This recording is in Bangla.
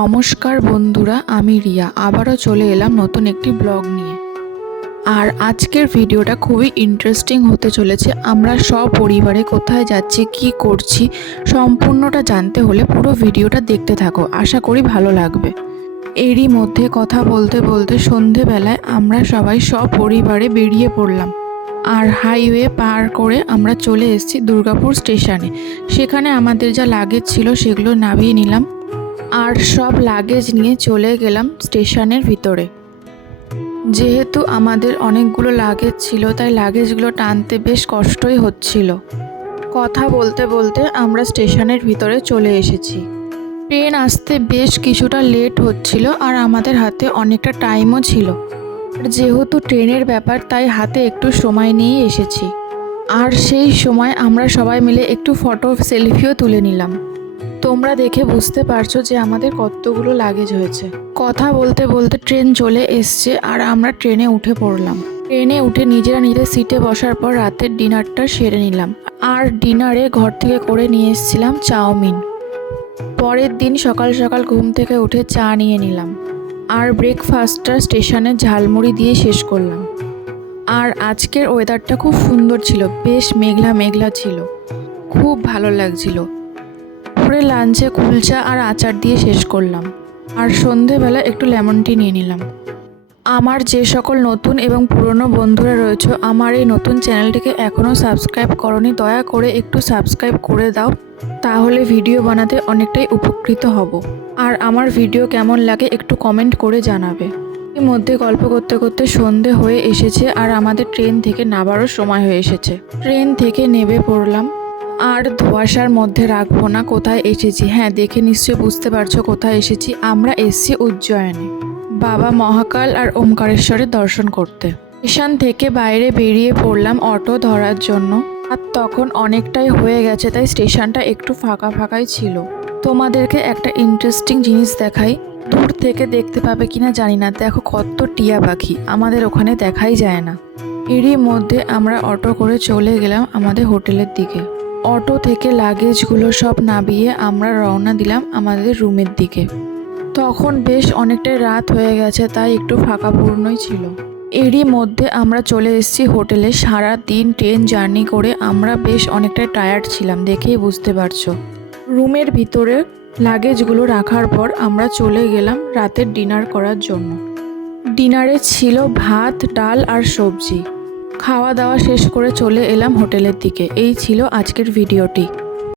নমস্কার বন্ধুরা, আমি রিয়া আবারও চলে এলাম নতুন একটি ব্লগ নিয়ে। আর আজকের ভিডিওটা খুবই ইন্টারেস্টিং হতে চলেছে। আমরা সপরিবারে কোথায় যাচ্ছি, কি করছি, সম্পূর্ণটা জানতে হলে পুরো ভিডিওটা দেখতে থাকো, আশা করি ভালো লাগবে। এরই মধ্যে কথা বলতে বলতে সন্ধেবেলায় আমরা সবাই সপরিবারে বেরিয়ে পড়লাম। আর হাইওয়ে পার করে আমরা চলে এসেছি দুর্গাপুর স্টেশনে। সেখানে আমাদের যা লাগেজ ছিল সেগুলো নামিয়ে নিলাম, আর সব লাগেজ নিয়ে চলে গেলাম স্টেশনের ভিতরে। যেহেতু আমাদের অনেকগুলো লাগেজ ছিল তাই লাগেজগুলো টানতে বেশ কষ্টই হচ্ছিল। কথা বলতে বলতে আমরা স্টেশনের ভিতরে চলে এসেছি। ট্রেন আসতে বেশ কিছুটা লেট হচ্ছিল আর আমাদের হাতে অনেকটা টাইমও ছিল। আর যেহেতু ট্রেনের ব্যাপার তাই হাতে একটু সময় নিয়েই এসেছি। আর সেই সময় আমরা সবাই মিলে একটু ফটো সেলফিও তুলে নিলাম। তোমরা দেখে বুঝতে পারছো যে আমাদের কতগুলো লাগেজ হয়েছে। কথা বলতে বলতে ট্রেন চলে এসছে আর আমরা ট্রেনে উঠে পড়লাম। ট্রেনে উঠে নিজেরা নিজের সিটে বসার পর রাতের ডিনারটা সেরে নিলাম। আর ডিনারে ঘর থেকে করে নিয়ে এসেছিলাম চাউমিন। পরের দিন সকাল সকাল ঘুম থেকে উঠে চা নিয়ে নিলাম। আর ব্রেকফাস্টটা স্টেশনে ঝালমুড়ি দিয়ে শেষ করলাম। আর আজকের ওয়েদারটা খুব সুন্দর ছিল, বেশ মেঘলা মেঘলা ছিল, খুব ভালো লাগছিল। দুপুরে লাঞ্চে কুলচা আর আচার দিয়ে শেষ করলাম। আর সন্ধেবেলা একটু লেমন টি নিয়ে নিলাম। আমার যে সকল নতুন এবং পুরনো বন্ধুরা রয়েছে, আমার এই নতুন চ্যানেলটিকে এখনও সাবস্ক্রাইব করনি, দয়া করে একটু সাবস্ক্রাইব করে দাও, তাহলে ভিডিও বানাতে অনেকটাই উপকৃত হব। আর আমার ভিডিও কেমন লাগে একটু কমেন্ট করে জানাবে। এর মধ্যে গল্প করতে করতে সন্ধে হয়ে এসেছে আর আমাদের ট্রেন থেকে নামারও সময় হয়ে এসেছে। ট্রেন থেকে নেমে পড়লাম। আর ধোঁয়াশার মধ্যে রাখবো না কোথায় এসেছি। হ্যাঁ, দেখে নিশ্চয়ই বুঝতে পারছো কোথায় এসেছি। আমরা এসেছি উজ্জয়নে, বাবা মহাকাল আর ওমকারেশ্বরের দর্শন করতে। স্টেশন থেকে বাইরে বেরিয়ে পড়লাম অটো ধরার জন্য। আর তখন অনেকটাই হয়ে গেছে তাই স্টেশনটা একটু ফাঁকা ফাঁকাই ছিল। তোমাদেরকে একটা ইন্টারেস্টিং জিনিস দেখাই, দূর থেকে দেখতে পাবে কিনা জানি না। দেখো কত টিয়া পাখি, আমাদের ওখানে দেখাই যায় না। এরই মধ্যে আমরা অটো করে চলে গেলাম আমাদের হোটেলের দিকে। অটো থেকে লাগেজগুলো সব নামিয়ে আমরা রওনা দিলাম আমাদের রুমের দিকে। তখন বেশ অনেকটাই রাত হয়ে গেছে তাই একটু ফাঁকাপূর্ণই ছিল। এরই মধ্যে আমরা চলে এসেছি হোটেলে। সারা দিন ট্রেন জার্নি করে আমরা বেশ অনেকটাই টায়ার্ড ছিলাম, দেখেই বুঝতে পারছো। রুমের ভিতরে লাগেজগুলো রাখার পর আমরা চলে গেলাম রাতের ডিনার করার জন্য। ডিনারে ছিল ভাত, ডাল আর সবজি। খাওয়া দাওয়া শেষ করে চলে এলাম হোটেলের দিকে। এই ছিল আজকের ভিডিওটি।